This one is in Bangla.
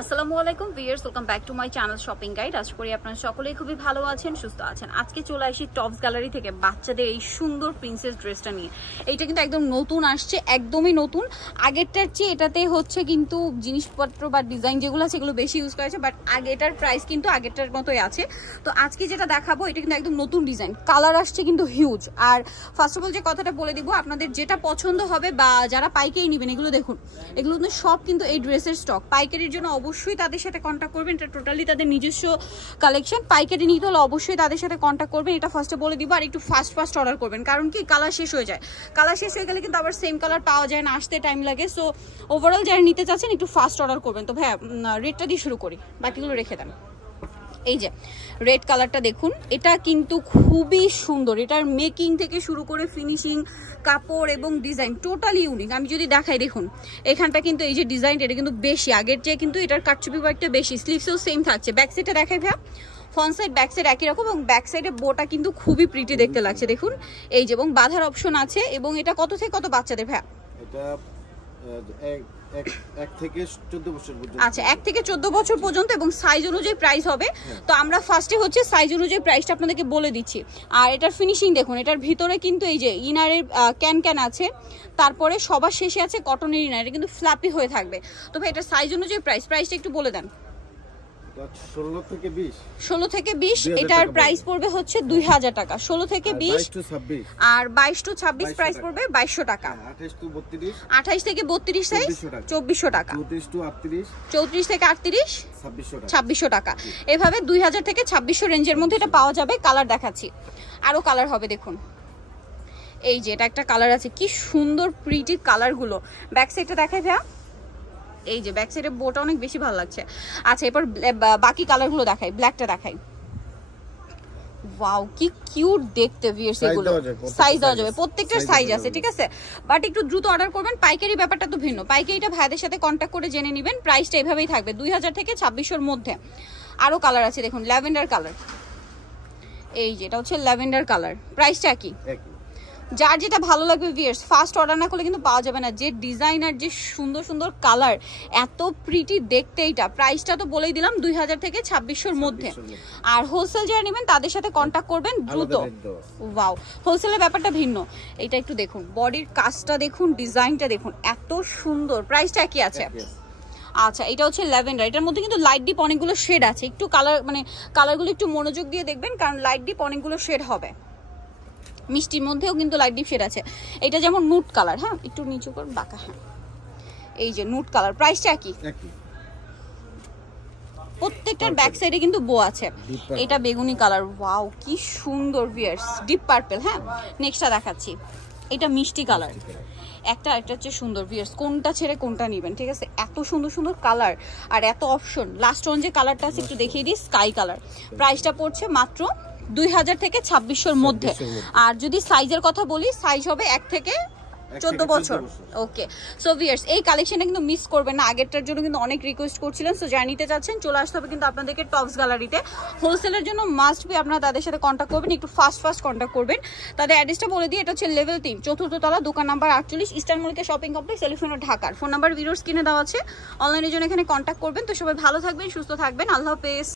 আসসালামু আলাইকুম viewers, welcome back to my channel shopping guide. আশা করি আপনারা সকলেই খুবই ভালো আছেন, সুস্থ আছেন। আজকে চলে আসি টপস গ্যালারি থেকে বাচ্চাদের এই সুন্দর প্রিন্সেস ড্রেসটা নিয়ে। এইটা কিন্তু একদম নতুন আসছে, একদমই নতুন। আগেরটার চেয়ে এটাতে হচ্ছে কিন্তু জিনিসপত্র বা ডিজাইন যেগুলো আছে সেগুলো বেশি ইউজ করেছে, বাট আগেটার প্রাইস কিন্তু আগেরটার মতোই আছে। তো আজকে যেটা দেখাবো এটা কিন্তু একদম নতুন ডিজাইন, কালার আসছে কিন্তু হিউজ। আর ফার্স্ট অফ অল যে কথাটা বলে দিব, আপনাদের যেটা পছন্দ হবে বা যারা পাইকারি নেবেন, এগুলো দেখুন, এগুলো কিন্তু সব কিন্তু এই ড্রেসের স্টক। পাইকারির জন্য অবশ্যই তাদের সাথে কন্ট্যাক্ট করবেন, এটা টোটালি তাদের নিজস্ব কালেকশন। পাইকারি নিতে হলে অবশ্যই তাদের সাথে কন্ট্যাক্ট করবেন, এটা ফার্স্টে বলে দিব। আর একটু ফাস্ট অর্ডার করবেন, কারণ কি কালার শেষ হয়ে যায়, কালার শেষ হয়ে গেলে কিন্তু আবার সেম কালার পাওয়া যায় না, আসতে টাইম লাগে। সো ওভারঅল যারা নিতে চাচ্ছেন একটু ফাস্ট অর্ডার করবেন। তো ভাইয়া রেটটা দিয়ে শুরু করি, বাকিগুলো রেখে দেন। এই যে রেড কালারটা দেখুন, এটা কিন্তু খুবই সুন্দর। এটার মেকিং থেকে শুরু করে ফিনিশিং, কাপড় এবং ডিজাইন টোটালি ইউনিক। আমি যদি দেখাই, দেখুন এখানটা কিন্তু এই যে ডিজাইনটা, এটা কিন্তু বেশি আগের চেয়ে কিন্তু এটার কাটচুপি ওয়ার্কটা বেশি। স্লিভসেও সেম থাকছে। ব্যাক সাইডটা দেখাই ভাইয়া, ফ্রন্ট সাইড ব্যাক সাইড একই রকম, এবং ব্যাক সাইডে বোটা কিন্তু খুবই প্রিটি দেখতে লাগছে দেখুন। এই যে, এবং বাঁধার অপশন আছে। এবং এটা কত থেকে কত বাচ্চাদের ভাইয়া? এটা 1 থেকে 14 বছর পর্যন্ত। আচ্ছা, 1 থেকে 14 বছর পর্যন্ত, এবং সাইজ অনুযায়ী প্রাইস হবে। তো আমরা ফার্স্টে হচ্ছে সাইজ অনুযায়ী প্রাইসটা আপনাদেরকে বলে দিচ্ছি। আর এটার ফিনিশিং দেখুন, এটার ভিতরে কিন্তু এই যে ইনারের ক্যান আছে, তারপরে সবার শেষে আছে কটনের ইনার, এটা কিন্তু ফ্ল্যাপি হয়ে থাকবে। তো ভাই এটার সাইজ অনুযায়ী প্রাইসটা একটু বলে দেন। 16 থেকে 20 এটার প্রাইস পড়বে হচ্ছে 2000 টাকা। 16 থেকে 20 আর 22 টু 26 প্রাইস পড়বে 2200 টাকা। 28 থেকে 32 সাইজ 2400 টাকা। 34 থেকে 38 2600 টাকা। এভাবে 2000 থেকে 2600 রেঞ্জের মধ্যে এটা পাওয়া যাবে। কালার দেখাচ্ছি, আরো কালার হবে দেখুন। এই যে এটা একটা কালার আছে, কি সুন্দর প্রিটি কালারগুলো। ব্যাক সাইডটা দেখাই ভাইয়া, এই যে ব্যাক সাইডে বোটা অনেক বেশি ভালো লাগছে। আচ্ছা, এরপর বাকি কালারগুলো দেখাই। ব্ল্যাকটা দেখাই, ওয়াও কি কিউট দেখতে ভিউয়ার্স। এগুলো সাইজ দেওয়া যাবে, প্রত্যেকটার সাইজ আছে, ঠিক আছে। বাট একটু দ্রুত অর্ডার করবেন। পাইকারি ব্যাপারটা তো ভিন্ন, পাইকারিটা ভাইদের সাথে কন্ট্যাক্ট করে জেনে নেবেন। প্রাইসটা এভাবেই থাকবে 2000 থেকে 2600-র মধ্যে। আরো কালার আছে দেখুন, ল্যাভেন্ডার কালার। এই যে এটা হচ্ছে ল্যাভেন্ডার কালার, প্রাইসটা কি? যার যেটা ভালো লাগবে ভিউয়ার্স, ফার্স্ট অর্ডার না করলে কিন্তু পাওয়া যাবে না। যে ডিজাইনার, যে সুন্দর সুন্দর কালার, এত প্রিটি দেখতে। এইটা প্রাইসটা তো বলেই দিলাম 2000 থেকে 2600-র মধ্যে। আর হোলসেল যারা নেবেন তাদের সাথে কন্ট্যাক্ট করবেন দ্রুত। ওয়াও, হোলসেলের ব্যাপারটা ভিন্ন। এটা একটু দেখুন, বডির কাজটা দেখুন, ডিজাইনটা দেখুন, এত সুন্দর। প্রাইসটা কি আছে? আচ্ছা, এটা হচ্ছে ল্যাভেন্ডার। এটার মধ্যে কিন্তু লাইট ডিপ অনেকগুলো শেড আছে। একটু কালার মানে কালারগুলো একটু মনোযোগ দিয়ে দেখবেন, কারণ লাইট ডিপ অনেকগুলো শেড হবে। মিষ্টির মধ্যেও কিন্তু লাইট ডিপ শেড আছে। এটা যেমন নুট কালার, হ্যাঁ একটু নিচু করে বাঁকা, হ্যাঁ এই যে নুট কালার। প্রাইসটা কি? প্রত্যেকটার ব্যাক সাইডে কিন্তু বো আছে। এটা বেগুনি কালার, ওয়াও কি সুন্দর ভিউয়ার্স, ডিপ পার্পল। হ্যাঁ, নেক্সটটা দেখাচ্ছি, এটা মিষ্টি কালার। একটা হচ্ছে সুন্দর ভিউয়ার্স, কোনটা ছেড়ে কোনটা নেবেন, ঠিক আছে। এত সুন্দর সুন্দর কালার আর এত অপশন। লাস্ট ওয়ান যে কালারটা আছে একটু দেখিয়ে দিই, স্কাই কালার। প্রাইসটা পড়ছে মাত্র 2000 থেকে 2600-র মধ্যে। আর যদি সাইজের কথা বলি, সাইজ হবে 1 থেকে 14 বছর। ওকে, সো ভিউয়ার্স এই কালেকশনটা কিন্তু মিস করবেন না। আগেরটার জন্য কিন্তু অনেক রিকোয়েস্ট করছিলেন। সো যারা নিতে চাচ্ছেন চলে আসতে হবে কিন্তু আপনাদেরকে টপস গ্যালারিতে। হোলসেলের জন্য মাস্ট বি আপনারা তাদের সাথে কন্ট্যাক্ট করবেন, একটু ফাস্ট কন্ট্যাক্ট করবেন। তাদের অ্যাড্রেসটা বলে দিই, এটা হচ্ছে লেভেল 3, 4র্থ তলা, দোকান number 48, eastern Mallika shopping complex, elephant ঢাকার। ফোন নাম্বার ভিডিওর স্ক্রিনে দেওয়া আছে, অনলাইনের জন্য এখানে কন্ট্যাক্ট করবেন। তো সবাই ভালো থাকবেন, সুস্থ থাকবেন, আল্লাহ হাফেজ।